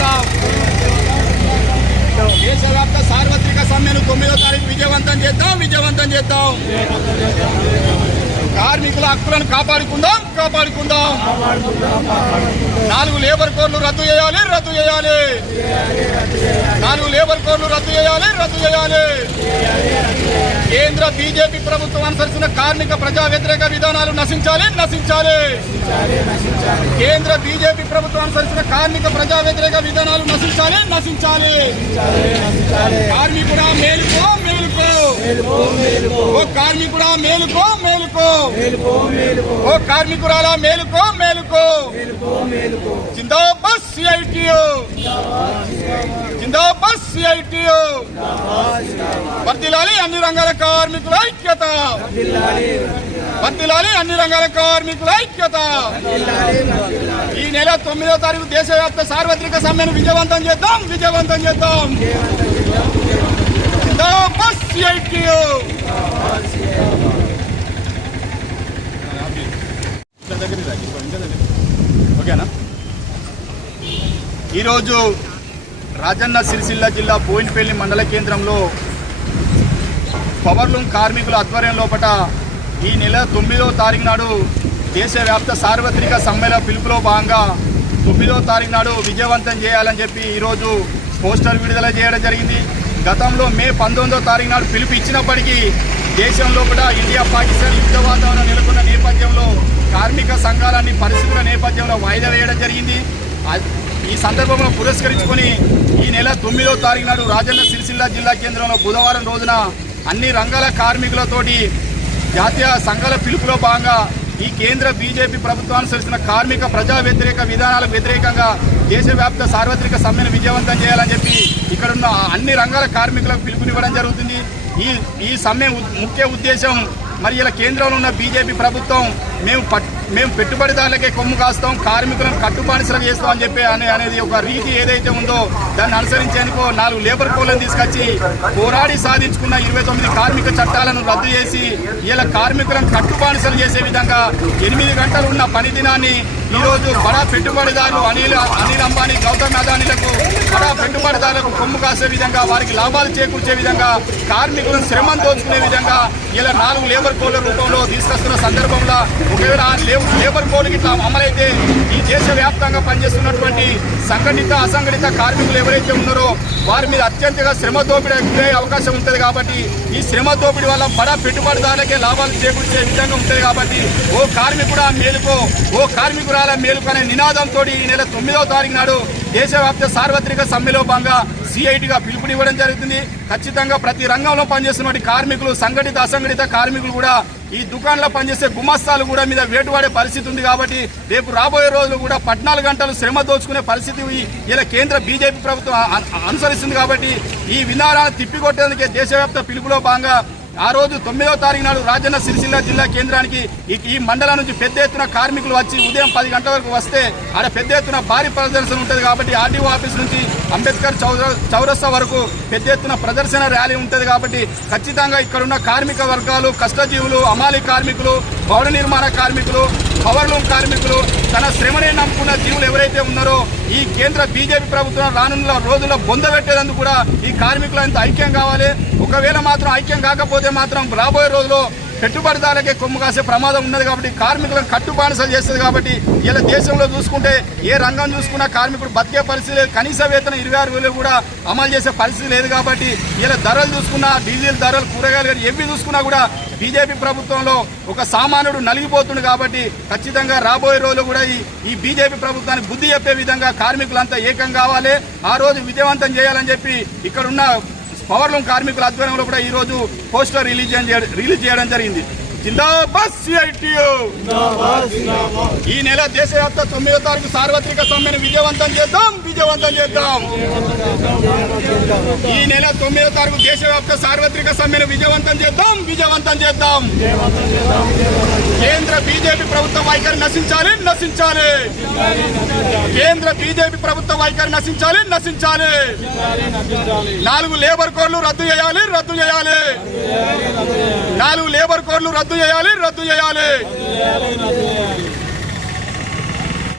చేద్దాం దేశవ్యాప్త సార్వత్రిక సమ్మెను 9వ తారీఖు విజయవంతం చేద్దాం కార్మికుల హక్కులను కాపాడుకుందాం 4 లేబర్ కోడ్లు రద్దు చేయాలి 4 లేబర్ కోడ్లు రద్దు చేయాలి కేంద్ర బీజేపీ ప్రభుత్వం అనుసరిస్తున్న కార్మిక ప్రజా వ్యతిరేక విధానాలు నశించాలి కేంద్ర బీజేపీ ప్రభుత్వం అనుసరిస్తున్న కార్మిక ప్రజా వ్యతిరేక విధానాలు నశించాలి కార్మికుడా మేలుకో ఓ కార్మికుడా మేలుకో ఓ కార్మికురాలా మేలుకో జిందాబాద్ సిఐటియు వర్ధిల్లాలి అన్ని రంగాల కార్మికుల ఐక్యత ఈ నెల 9వ తారీఖు దేశవ్యాప్త సార్వత్రిక సమ్మెను విజయవంతం చేద్దాం జిందాబాద్ సిఐటియు ఓకేనా ఈరోజు రాజన్న సిరిసిల్ల జిల్లా బోయినపల్లి మండల కేంద్రంలో పవర్లూమ్ కార్మికుల ఆధ్వర్యం లోపల ఈ నెల 9వ తారీఖు నాడు దేశవ్యాప్త సార్వత్రిక సమ్మెల పిలుపులో భాగంగా 9వ తారీఖు నాడు విజయవంతం చేయాలని చెప్పి ఈరోజు పోస్టర్ విడుదల చేయడం జరిగింది. గతంలో మే 19వ తారీఖు నాడు పిలుపు ఇచ్చినప్పటికీ దేశంలో కూడా ఇండియా పాకిస్తాన్ యుద్ధ వాతావరణం నెలకొన్న నేపథ్యంలో కార్మిక సంఘాలన్నీ పరిస్థితుల నేపథ్యంలో వాయిదా వేయడం జరిగింది. ఈ సందర్భంలో పురస్కరించుకొని ఈ నెల 9వ తారీఖు నాడు రాజన్న సిరిసిల్ల జిల్లా కేంద్రంలో బుధవారం రోజున అన్ని రంగాల కార్మికులతోటి జాతీయ సంఘాల పిలుపులో భాగంగా ఈ కేంద్ర బీజేపీ ప్రభుత్వం అనుసరిస్తున్న కార్మిక ప్రజా వ్యతిరేక విధానాలకు వ్యతిరేకంగా దేశవ్యాప్త సార్వత్రిక సమ్మెను విజయవంతం చేయాలని చెప్పి ఇక్కడున్న అన్ని రంగాల కార్మికులకు పిలుపునివ్వడం జరుగుతుంది. ఈ సమ్మె ముఖ్య ఉద్దేశం మరి ఇలా కేంద్రంలో ఉన్న బీజేపీ ప్రభుత్వం మేము పెట్టుబడిదారులకే కొమ్ము కాస్తాం, కార్మికులను కట్టుబానిసలు చేస్తాం అని చెప్పి అనేది ఒక రీతి ఏదైతే ఉందో దాన్ని అనుసరించేందుకు 4 లేబర్ కోడ్లను తీసుకొచ్చి పోరాడి సాధించుకున్న 29 కార్మిక చట్టాలను రద్దు చేసి ఇలా కార్మికులను కట్టుబానిసలు చేసే విధంగా 8 గంటలు ఉన్న పని దినాన్ని ఈరోజు బడా పెట్టుబడిదారులు అనిల్ అంబానీ, గౌతమ్ అదానీలకు బడా పెట్టుబడిదారులకు కొమ్ము కాసే విధంగా వారికి లాభాలు చేకూర్చే విధంగా కార్మికులను శ్రమను దోచుకునే విధంగా ఇలా 4 లేబర్ కోడ్ల రూపంలో తీసుకొస్తున్న సందర్భంలో ఒకవేళ లేబర్ కోడ్కి ఇట్లా అమలైతే ఈ దేశవ్యాప్తంగా పనిచేస్తున్నటువంటి సంఘటిత అసంఘటిత కార్మికులు ఎవరైతే ఉన్నారో వారి మీద అత్యంతగా శ్రమ దోపిడీ గురయ్యే అవకాశం ఉంటుంది. కాబట్టి ఈ శ్రమ దోపిడీ వల్ల బడా పెట్టుబడిదారులకే లాభాలు చేకూర్చే విధంగా ఉంటుంది. కాబట్టి ఓ కార్మికుడా మేలుకో, ఓ కార్మికురాల మేలుకో అనే నినాదంతో ఈ నెల 9వ తారీఖు నాడు దేశవ్యాప్త సార్వత్రిక సమ్మెలో భాగంగా సిఐటిగా పిలుపునివ్వడం జరుగుతుంది. ఖచ్చితంగా ప్రతి రంగంలో పనిచేస్తున్నటువంటి కార్మికులు, సంఘటిత అసంఘటిత కార్మికులు కూడా ఈ దుకాణంలో పనిచేసే గుమస్తాలు కూడా మీద వేటువాడే పరిస్థితి ఉంది. కాబట్టి రేపు రాబోయే రోజులు కూడా 14 గంటలు శ్రమ దోచుకునే పరిస్థితి ఇలా కేంద్ర బీజేపీ ప్రభుత్వం అనుసరిస్తుంది. కాబట్టి ఈ విధానాన్ని తిప్పికొట్టేందుకే దేశవ్యాప్త పిలుపులో భాగంగా ఆ రోజు 9వ తారీఖు నాడు రాజన్న సిరిసిల్ల జిల్లా కేంద్రానికి ఈ మండలం నుంచి పెద్ద ఎత్తున కార్మికులు వచ్చి ఉదయం 10 గంటల వరకు వస్తే ఆడ పెద్ద ఎత్తున భారీ ప్రదర్శన ఉంటుంది. కాబట్టి ఆర్డీఓ ఆఫీస్ నుంచి అంబేద్కర్ చౌరస్తా వరకు పెద్ద ఎత్తున ప్రదర్శన ర్యాలీ ఉంటుంది. కాబట్టి ఖచ్చితంగా ఇక్కడున్న కార్మిక వర్గాలు, కష్టజీవులు, అమాలి కార్మికులు, భవన నిర్మాణ కార్మికులు, పవర్లూమ్ కార్మికులు, తన శ్రమనే నమ్ముకున్న జీవులు ఎవరైతే ఉన్నారో ఈ కేంద్ర బీజేపీ ప్రభుత్వం రానున్న రోజుల్లో బొందబెట్టేందుకు కూడా ఈ కార్మికులంతా ఐక్యం కావాలి. ఒకవేళ మాత్రం ఐక్యం కాకపోతే మాత్రం రాబోయే రోజుల్లో పెట్టుబడిదారులకే కొమ్ము కాసే ప్రమాదం ఉన్నది. కాబట్టి కార్మికులను కట్టుబానిసలు చేస్తుంది. కాబట్టి ఇలా దేశంలో చూసుకుంటే ఏ రంగం చూసుకున్నా కార్మికుడు బతికే పరిస్థితి లేదు. కనీస వేతనం 26,000 కూడా అమలు చేసే పరిస్థితి లేదు. కాబట్టి ఇలా ధరలు చూసుకున్నా, డీజిల్ ధరలు, కూరగాయలు ఎవి చూసుకున్నా కూడా బీజేపీ ప్రభుత్వంలో ఒక సామాన్యుడు నలిగిపోతుంది. కాబట్టి ఖచ్చితంగా రాబోయే రోజులు కూడా ఈ బీజేపీ ప్రభుత్వానికి బుద్ధి చెప్పే విధంగా కార్మికులంతా ఏకం కావాలి. ఆ రోజు విజయవంతం చేయాలని చెప్పి ఇక్కడున్న పవర్లూమ్ కార్మికుల ఆధ్వర్యంలో కూడా ఈ రోజు పోస్టర్ రిలీజ్ చేయడం జరిగింది. జిందాబాద్ సిఐటియు. ఈ నెల దేశవ్యాప్త 9వ తారీఖు సార్వత్రిక సమ్మెను విజయవంతం చేద్దాం. ఈ నెల 9వ తారీఖు దేశవ్యాప్త సార్వత్రిక సమ్మెను విజయవంతం చేద్దాం. కేంద్ర బీజేపీ ప్రభుత్వ వైఖరి నశించాలి. కేంద్ర బీజేపీ ప్రభుత్వ వైఖరి నశించాలి. 4 లేబర్ కోడ్లు రద్దు చేయాలి. 4 లేబర్ కోడ్లు రద్దు చేయాలి.